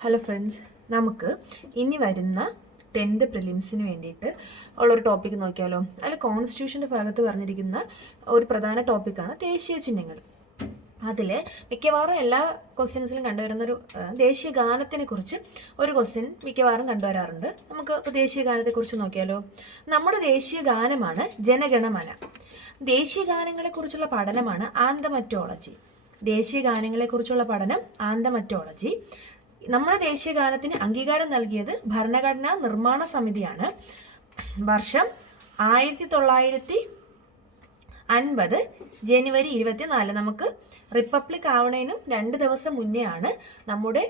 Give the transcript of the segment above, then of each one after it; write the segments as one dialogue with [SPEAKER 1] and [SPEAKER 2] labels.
[SPEAKER 1] Hello friends നമുക്ക് ഇനി വരുന്ന ടെൻത്ത് പ്രിലിംസിന് വേണ്ടിയിട്ട് ഉള്ളൊരു ടോപ്പിക് നോക്കിയാലോ. അതിൽ കോൺസ്റ്റിറ്റ്യൂഷന്റെ ഭാഗത്ത് പറഞ്ഞിരിക്കുന്ന ഒരു പ്രധാന ടോപ്പിക്കാണ് ദേശീയ ചിഹ്നങ്ങൾ. അതിൽ മിക്കവാറും എല്ലാ ക്വസ്റ്റ്യൻസിലും കണ്ടുവരുന്നൊരു ദേശീയ ഗാനത്തിനെ കുറിച്ച് ഒരു ക്വസ്റ്റ്യൻ മിക്കവാറും കണ്ടുവരാറുണ്ട്. നമുക്ക് ദേശീയ ഗാനത്തെക്കുറിച്ച് നോക്കിയാലോ. നമ്മുടെ ദേശീയ ഗാനമാണ് ജനഗണമന. ദേശീയ ഗാനങ്ങളെക്കുറിച്ചുള്ള പഠനമാണ് ആന്തമറ്റോളജി. ദേശീയ ഗാനങ്ങളെക്കുറിച്ചുള്ള പഠനം ആന്തമറ്റോളജി. നമ്മുടെ ദേശീയ ഗാനത്തിന് അംഗീകാരം നൽകിയത് ഭരണഘടനാ നിർമ്മാണ സമിതിയാണ്. വർഷം ആയിരത്തി തൊള്ളായിരത്തി അൻപത് ജനുവരി ഇരുപത്തിനാല് നമുക്ക് റിപ്പബ്ലിക് ആവണേനും രണ്ട് ദിവസം മുന്നേ ആണ് നമ്മുടെ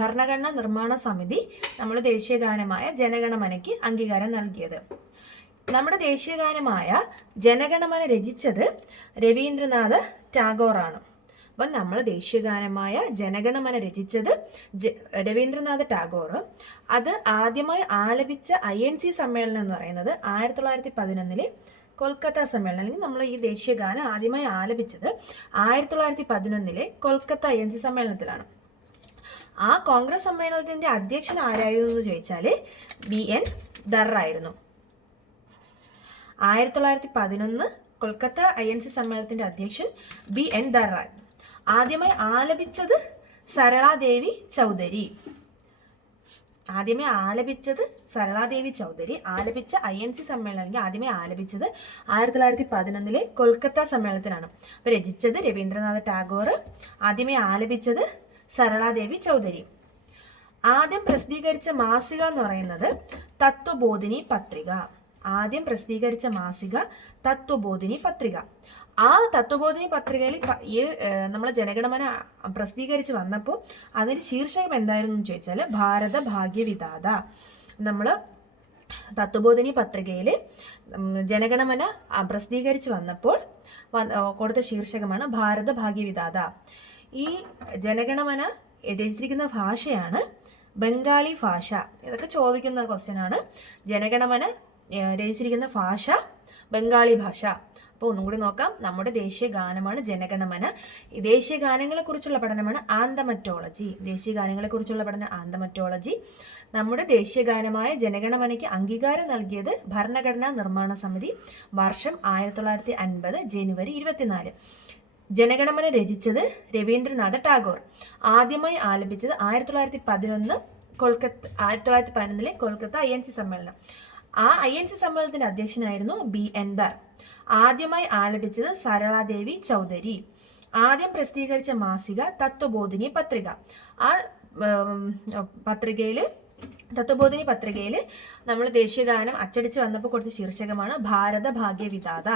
[SPEAKER 1] ഭരണഘടനാ നിർമ്മാണ സമിതി നമ്മുടെ ദേശീയ ഗാനമായ ജനഗണമനയ്ക്ക് അംഗീകാരം നൽകിയത്. നമ്മുടെ ദേശീയ ഗാനമായ ജനഗണമന രചിച്ചത് രവീന്ദ്രനാഥ് ടാഗോറാണ്. അപ്പം നമ്മൾ ദേശീയ ഗാനമായ ജനഗണമന രചിച്ചത് രവീന്ദ്രനാഥ് ടാഗോർ അത് ആദ്യമായി ആലപിച്ച ഐ എൻ സി സമ്മേളനം എന്ന് പറയുന്നത് ആയിരത്തി തൊള്ളായിരത്തി പതിനൊന്നിലെ കൊൽക്കത്ത സമ്മേളനം അല്ലെങ്കിൽ നമ്മൾ ഈ ദേശീയ ഗാനം ആദ്യമായി ആലപിച്ചത് ആയിരത്തി തൊള്ളായിരത്തി പതിനൊന്നിലെ കൊൽക്കത്ത ഐ എൻ സി സമ്മേളനത്തിലാണ്. ആ കോൺഗ്രസ് സമ്മേളനത്തിന്റെ അധ്യക്ഷൻ ആരായിരുന്നു എന്ന് ചോദിച്ചാൽ ബി എൻ ദറായിരുന്നു. ആയിരത്തി തൊള്ളായിരത്തി പതിനൊന്ന് കൊൽക്കത്ത ഐ എൻ സി സമ്മേളനത്തിന്റെ അധ്യക്ഷൻ ബി എൻ ദറാൻ. ആദ്യമായി ആലപിച്ചത് സരളാദേവി ചൗധരി. ആദ്യമേ ആലപിച്ചത് സരളാദേവി ചൗധരി. ആലപിച്ച ഐ എൻ സി സമ്മേളനം അല്ലെങ്കിൽ ആദ്യമേ ആലപിച്ചത് ആയിരത്തി തൊള്ളായിരത്തി പതിനൊന്നിലെ കൊൽക്കത്ത സമ്മേളനത്തിലാണ് അപ്പോൾ രചിച്ചത് രവീന്ദ്രനാഥ ടാഗോർ. ആദ്യമേ ആലപിച്ചത് സരളാദേവി ചൗധരി. ആദ്യം പ്രസിദ്ധീകരിച്ച മാസിക എന്ന് പറയുന്നത് തത്വബോധിനി പത്രിക. ആദ്യം പ്രസിദ്ധീകരിച്ച മാസിക തത്വബോധിനി പത്രിക. ആ തത്വബോധിനി പത്രികയിൽ ഈ ഏഹ്, നമ്മളെ ജനഗണമന പ്രസിദ്ധീകരിച്ച് വന്നപ്പോൾ അതിന് ശീർഷകം എന്തായിരുന്നു എന്ന് ചോദിച്ചാൽ ഭാരത ഭാഗ്യവിധാത. നമ്മൾ തത്വബോധിനി പത്രികയിൽ ജനഗണമന പ്രസിദ്ധീകരിച്ച് വന്നപ്പോൾ കൊടുത്ത ശീർഷകമാണ് ഭാരത ഭാഗ്യവിധാത. ഈ ജനഗണമന രചിച്ചിരിക്കുന്ന ഭാഷയാണ് ബംഗാളി ഭാഷ. ഇതൊക്കെ ചോദിക്കുന്ന ക്വസ്റ്റ്യൻ ആണ്. ജനഗണമന രചിച്ചിരിക്കുന്ന ഭാഷ ബംഗാളി ഭാഷ. അപ്പോൾ ഒന്നും കൂടി നോക്കാം. നമ്മുടെ ദേശീയ ഗാനമാണ് ജനഗണമന. ദേശീയ ഗാനങ്ങളെക്കുറിച്ചുള്ള പഠനമാണ് ആന്തമറ്റോളജി. ദേശീയ ഗാനങ്ങളെക്കുറിച്ചുള്ള പഠനം ആന്തമറ്റോളജി. നമ്മുടെ ദേശീയ ഗാനമായ ജനഗണമനയ്ക്ക് അംഗീകാരം നൽകിയത് ഭരണഘടനാ നിർമ്മാണ സമിതി വർഷം ആയിരത്തി തൊള്ളായിരത്തി അൻപത് ജനുവരി ഇരുപത്തിനാല്. ജനഗണമന രചിച്ചത് രവീന്ദ്രനാഥ ടാഗോർ. ആദ്യമായി ആലപിച്ചത് ആയിരത്തി തൊള്ളായിരത്തി പതിനൊന്ന് കൊൽക്കത്ത ആയിരത്തി തൊള്ളായിരത്തി പതിനൊന്നിലെ കൊൽക്കത്ത ഐ എൻ സി സമ്മേളനം. ആ ഐ എൻ സി സമ്മേളനത്തിന്റെ അധ്യക്ഷനായിരുന്നു ബി എൻ ദർ ആദ്യമായി ആലപിച്ചത് സരളാദേവി ചൗധരി. ആദ്യം പ്രസിദ്ധീകരിച്ച മാസിക തത്വബോധിനി പത്രിക. ആ പത്രികയിൽ തത്വബോധിനി പത്രികയിൽ നമ്മൾ ദേശീയഗാനം അച്ചടിച്ച് വന്നപ്പോൾ കൊടുത്ത ശീർഷകമാണ് ഭാരത ഭാഗ്യവിധാത.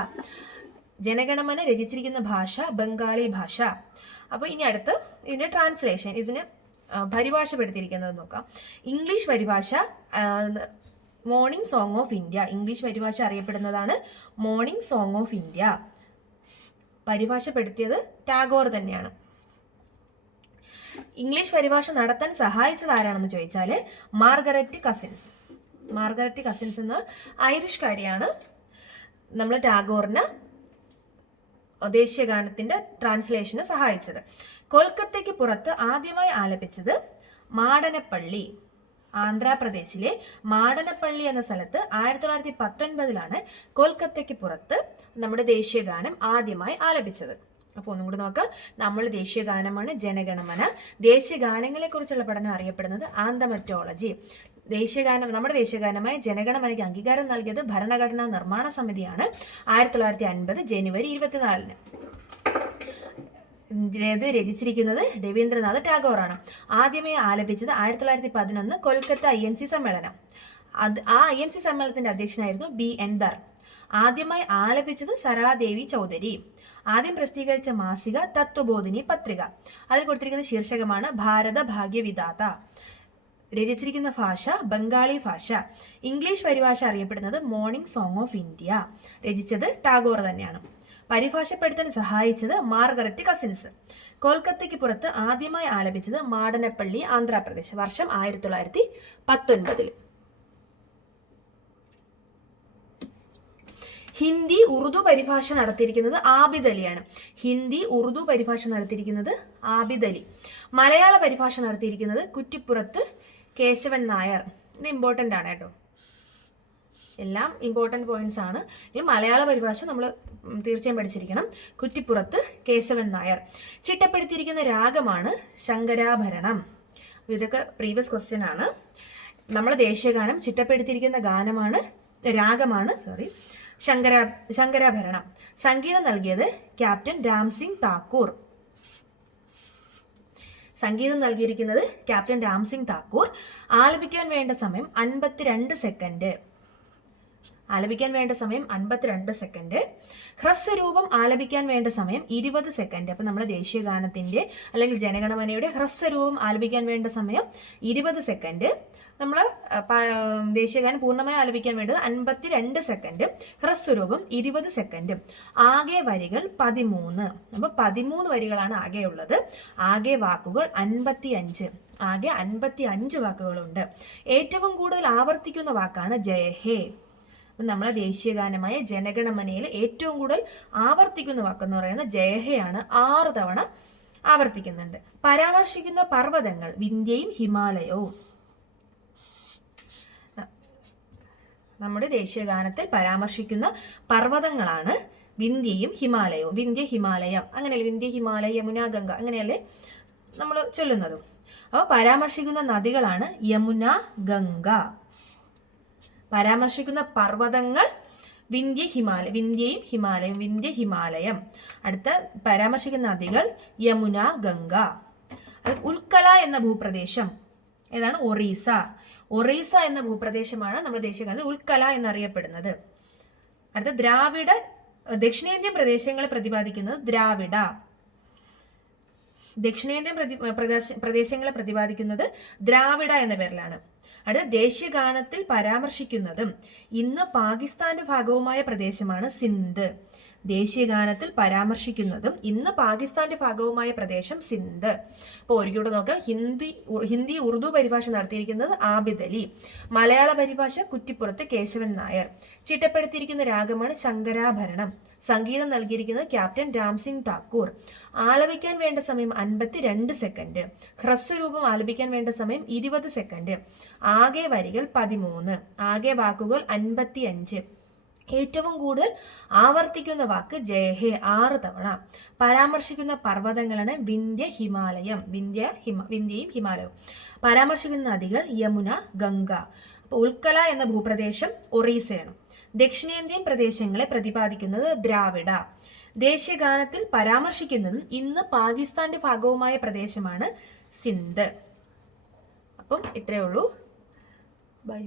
[SPEAKER 1] ജനഗണമന രചിച്ചിരിക്കുന്ന ഭാഷ ബംഗാളി ഭാഷ. അപ്പോൾ ഇനി അടുത്ത് ഇതിന്റെ ട്രാൻസ്ലേഷൻ ഇതിന് പരിഭാഷപ്പെടുത്തിയിരിക്കുന്നത് നോക്കാം. ഇംഗ്ലീഷ് പരിഭാഷ morning song of India English പരിഭാഷ അറിയപ്പെടുന്നതാണ് മോർണിംഗ് സോങ് ഓഫ് ഇന്ത്യ പരിഭാഷപ്പെടുത്തിയത് ടാഗോർ തന്നെയാണ്. ഇംഗ്ലീഷ് പരിഭാഷ നടത്താൻ സഹായിച്ചത് ആരാണെന്ന് ചോദിച്ചാൽ മാർഗരറ്റ് കസിൻസ്. മാർഗരറ്റ് കസിൻസ് എന്ന ഐറിഷ്കാരിയാണ് നമ്മൾ ടാഗോറിന് ദേശീയ ഗാനത്തിന്റെ ട്രാൻസ്ലേഷന് സഹായിച്ചത്. കൊൽക്കത്തയ്ക്ക് പുറത്ത് ആദ്യമായി ആലപിച്ചത് മാടനപ്പള്ളി. ആന്ധ്രാപ്രദേശിലെ മാടനപ്പള്ളി എന്ന സ്ഥലത്ത് ആയിരത്തി തൊള്ളായിരത്തി പത്തൊൻപതിലാണ് കൊൽക്കത്തയ്ക്ക് പുറത്ത് നമ്മുടെ ദേശീയ ഗാനം ആദ്യമായി ആലപിച്ചത്. അപ്പോൾ ഒന്നും കൂടി നോക്കാം. നമ്മൾ ദേശീയ ഗാനമാണ് ജനഗണമന. ദേശീയ ഗാനങ്ങളെ കുറിച്ചുള്ള പഠനം അറിയപ്പെടുന്നത് ആന്തമറ്റോളജി. ദേശീയ ഗാനം നമ്മുടെ ദേശീയ ഗാനമായ ജനഗണമനയ്ക്ക് അംഗീകാരം നൽകിയത് ഭരണഘടനാ നിർമ്മാണ സമിതിയാണ് ആയിരത്തി തൊള്ളായിരത്തി അൻപത് ജനുവരി ഇരുപത്തിനാലിന്. ഇത് രചിച്ചിരിക്കുന്നത് രവീന്ദ്രനാഥ് ടാഗോറാണ്. ആദ്യമേ ആലപിച്ചത് ആയിരത്തി തൊള്ളായിരത്തി പതിനൊന്ന് കൊൽക്കത്ത ഐ എൻ സി സമ്മേളനം. അത് ആ ഐ എൻ സി സമ്മേളനത്തിന്റെ അധ്യക്ഷനായിരുന്നു ബി എൻ ദർ ആദ്യമായി ആലപിച്ചത് സരളാദേവി ചൗധരി. ആദ്യം പ്രസിദ്ധീകരിച്ച മാസിക തത്വബോധിനി പത്രിക. അതിൽ കൊടുത്തിരിക്കുന്ന ശീർഷകമാണ് ഭാരത ഭാഗ്യവിധാത. രചിച്ചിരിക്കുന്ന ഭാഷ ബംഗാളി ഭാഷ. ഇംഗ്ലീഷ് പരിഭാഷ അറിയപ്പെടുന്നത് മോർണിംഗ് സോങ് ഓഫ് ഇന്ത്യ. രചിച്ചത് ടാഗോർ തന്നെയാണ്. പരിഭാഷപ്പെടുത്താൻ സഹായിച്ചത് മാർഗരറ്റ് കസിൻസ്. കൊൽക്കത്തയ്ക്ക് പുറത്ത് ആദ്യമായി ആലപിച്ചത് മാടനപ്പള്ളി ആന്ധ്രാപ്രദേശ്. വർഷം ആയിരത്തി തൊള്ളായിരത്തി പത്തൊൻപതിൽ ഹിന്ദി ഉറുദു പരിഭാഷ നടത്തിയിരിക്കുന്നത് ആബിദ് അലിയാണ്. ഹിന്ദി ഉറുദു പരിഭാഷ നടത്തിയിരിക്കുന്നത് ആബിദലി മലയാള പരിഭാഷ നടത്തിയിരിക്കുന്നത് കുറ്റിപ്പുറത്ത് കേശവൻ നായർ. ഇത് ഇമ്പോർട്ടന്റ് ആണ് കേട്ടോ. എല്ലാം ഇമ്പോർട്ടന്റ് പോയിന്റ്സ് ആണ്. ഈ മലയാള പരിഭാഷ നമ്മൾ തീർച്ചയായും പഠിച്ചിരിക്കണം. കുറ്റിപ്പുറത്ത് കേശവൻ നായർ. ചിട്ടപ്പെടുത്തിയിരിക്കുന്ന രാഗമാണ് ശങ്കരാഭരണം. ഇതൊക്കെ പ്രീവിയസ് ക്വസ്റ്റ്യൻ ആണ്. നമ്മൾ ദേശീയഗാനം ചിട്ടപ്പെടുത്തിയിരിക്കുന്ന ഗാനമാണ് രാഗമാണ് സോറി ശങ്കര ശങ്കരാഭരണം. സംഗീതം നൽകിയത് ക്യാപ്റ്റൻ രാം സിംഗ് താക്കൂർ. സംഗീതം നൽകിയിരിക്കുന്നത് ക്യാപ്റ്റൻ രാം സിംഗ് താക്കൂർ. ആലപിക്കാൻ വേണ്ട സമയം അൻപത്തിരണ്ട് സെക്കൻഡ് ആലപിക്കാൻ വേണ്ട സമയം അൻപത്തിരണ്ട് സെക്കൻഡ് ഹ്രസ്വരൂപം ആലപിക്കാൻ വേണ്ട സമയം ഇരുപത് സെക്കൻഡ് അപ്പം നമ്മുടെ ദേശീയ ഗാനത്തിന്റെ അല്ലെങ്കിൽ ജനഗണമനയുടെ ഹ്രസ്വരൂപം ആലപിക്കാൻ വേണ്ട സമയം ഇരുപത് സെക്കൻഡ് നമ്മൾ ദേശീയഗാനം പൂർണമായി ആലപിക്കാൻ വേണ്ടത് അൻപത്തിരണ്ട് സെക്കൻഡ് ഹ്രസ്വരൂപം ഇരുപത് സെക്കൻഡ് ആകെ വരികൾ പതിമൂന്ന്. അപ്പോൾ പതിമൂന്ന് വരികളാണ് ആകെ ഉള്ളത്. ആകെ വാക്കുകൾ അൻപത്തി അഞ്ച് ആകെ അൻപത്തി അഞ്ച് വാക്കുകളുണ്ട്. ഏറ്റവും കൂടുതൽ ആവർത്തിക്കുന്ന വാക്കാണ് ജയഹേ. നമ്മളെ ദേശീയഗാനമായ ജനഗണമനയിൽ ഏറ്റവും കൂടുതൽ ആവർത്തിക്കുന്ന വാക്കെന്ന് പറയുന്നത് ജയഹയാണ്. ആറ് തവണ ആവർത്തിക്കുന്നുണ്ട്. പരാമർശിക്കുന്ന പർവതങ്ങൾ വിന്ധ്യയും ഹിമാലയവും. നമ്മുടെ ദേശീയഗാനത്തിൽ പരാമർശിക്കുന്ന പർവതങ്ങളാണ് വിന്ധ്യയും ഹിമാലയവും. വിന്ധ്യ ഹിമാലയം. അങ്ങനെയല്ലേ? വിന്ധ്യ ഹിമാലയ യമുന ഗംഗ അങ്ങനെയല്ലേ നമ്മൾ ചൊല്ലുന്നതും. അപ്പോൾ പരാമർശിക്കുന്ന നദികളാണ് യമുന ഗംഗ. പരാമർശിക്കുന്ന പർവതങ്ങൾ വിന്ധ്യ ഹിമാലയ വിന്ധ്യയും ഹിമാലയം വിന്ധ്യ ഹിമാലയം. അടുത്ത പരാമർശിക്കുന്ന നദികൾ യമുന ഗംഗ. ഉൽക്കല എന്ന ഭൂപ്രദേശം. ഏതാണ്? ഒറീസ. ഒറീസ എന്ന ഭൂപ്രദേശമാണ് നമ്മുടെ ദേശീയകാലത്ത് ഉൽക്കല എന്നറിയപ്പെടുന്നത്. അടുത്ത ദ്രാവിഡ ദക്ഷിണേന്ത്യൻ പ്രദേശങ്ങളെ പ്രതിപാദിക്കുന്നത് ദ്രാവിഡ. ദക്ഷിണേന്ത്യൻ പ്രതി പ്രദേശ പ്രദേശങ്ങളെ പ്രതിപാദിക്കുന്നത് ദ്രാവിഡ എന്ന പേരിലാണ്. അടുത്ത ദേശീയഗാനത്തിൽ പരാമർശിക്കുന്നതും ഇന്ന് പാകിസ്ഥാന്റെ ഭാഗവുമായ പ്രദേശമാണ് സിന്ധ്. ദേശീയഗാനത്തിൽ പരാമർശിക്കുന്നതും ഇന്ന് പാകിസ്ഥാന്റെ ഭാഗവുമായ പ്രദേശം സിന്ധ്. അപ്പോൾ ഒരിക്കലൂടെ നോക്കാം ഹിന്ദി ഹിന്ദി ഉറുദു പരിഭാഷ നടത്തിയിരിക്കുന്നത് ആബിദ് അലി മലയാള പരിഭാഷ കുറ്റിപ്പുറത്ത് കേശവൻ നായർ. ചിട്ടപ്പെടുത്തിയിരിക്കുന്ന രാഗമാണ് ശങ്കരാഭരണം. സംഗീതം നൽകിയിരിക്കുന്നത് ക്യാപ്റ്റൻ രാംസിംഗ് താക്കൂർ. ആലപിക്കാൻ വേണ്ട സമയം അൻപത്തി രണ്ട് സെക്കൻഡ്. ഹ്രസ്വരൂപം ആലപിക്കാൻ വേണ്ട സമയം ഇരുപത് സെക്കൻഡ്. ആകെ വരികൾ പതിമൂന്ന്. ആകെ വാക്കുകൾ അൻപത്തി അഞ്ച് ഏറ്റവും കൂടുതൽ ആവർത്തിക്കുന്ന വാക്ക് ജയഹേ ആറ് തവണ. പരാമർശിക്കുന്ന പർവതങ്ങളാണ് വിന്ധ്യ ഹിമാലയം വിന്ധ്യ ഹിമ വിന്ധ്യയും ഹിമാലയവും. പരാമർശിക്കുന്ന നദികൾ യമുന ഗംഗ. ഉൽക്കല എന്ന ഭൂപ്രദേശം ഒറീസയാണ്. ദക്ഷിണേന്ത്യൻ പ്രദേശങ്ങളെ പ്രതിപാദിക്കുന്നത് ദ്രാവിഡ. ദേശീയഗാനത്തിൽ പരാമർശിക്കുന്നതും ഇന്ന് പാകിസ്ഥാന്റെ ഭാഗവുമായ പ്രദേശമാണ് സിന്ധ്. അപ്പം ഇത്രയേ ഉള്ളൂ. ബൈ.